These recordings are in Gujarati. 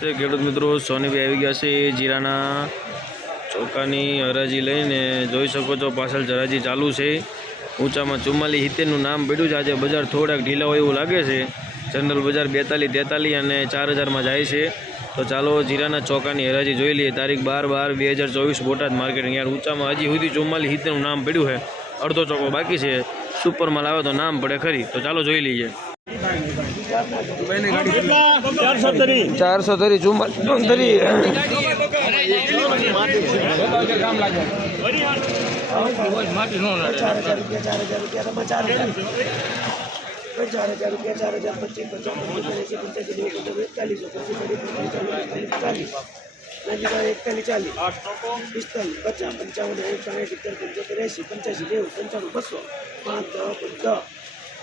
ખેડૂત મિત્રો સોનીભાઈ આવી ગયા છે જીરાના ચોખાની હરાજી લઈને. જોઈ શકો છો પાછળ હરાજી ચાલુ છે. ઊંચામાં ચુમ્માલીસ, સિત્તેરનું નામ પડ્યું છે. આજે બજાર થોડાક ઢીલા હોય એવું લાગે છે. જનરલ બજાર બેતાલીસ, તેતાલીસ અને ચાર હજારમાં જાય છે. તો ચાલો જીરાના ચોખાની હરાજી જોઈ લઈએ. તારીખ બાર બાર બે હજાર ચોવીસ બોટાદ માર્કેટ. યાર ઊંચામાં હજી સુધી ચુમ્માલીસ, સિત્તેરનું નામ પડ્યું છે. અડધો ચોકો બાકી છે. સુપરમાં લાવે તો નામ પડે ખરી. તો ચાલો જોઈ લઈએ. ચારસો તરી ચુમ્માલીસ ધરી ચાર હજાર રૂપિયા ચાર હજાર પચીસ પચાસ ચાલીસ એકતાલીસ ચાલીસ પિસ્તાલીસ પચાસ પંચાવન સાઠ સિત્તેર પંચોતેર એંસી પંચ્યાસી નેવું પંચાણું બસો પાંચ દસ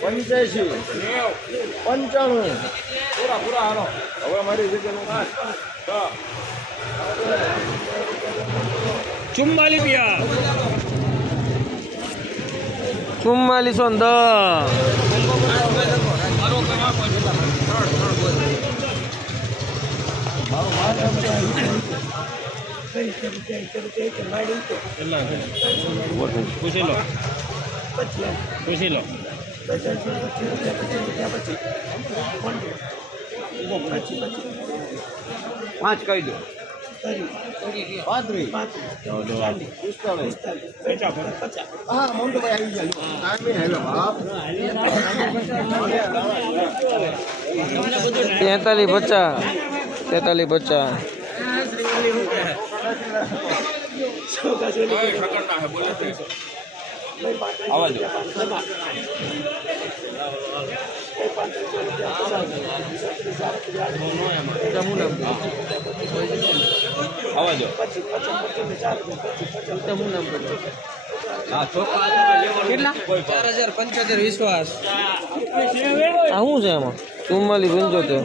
પંચ્યાસી પંચાણું હવે મારી જગ્યા ચુમ્માલીસ રૂપિયા ચુમ્માલીસો ને દસ પૂછી લો પૂછી લો પાંચ કહી દો. પાંત્રીસ. તેતાલીસ પચાસ. તેતાલીસ પચાસ. વિશ્વાસ શું છે એમાં? ચુમ્માલીસ પંચોતેર.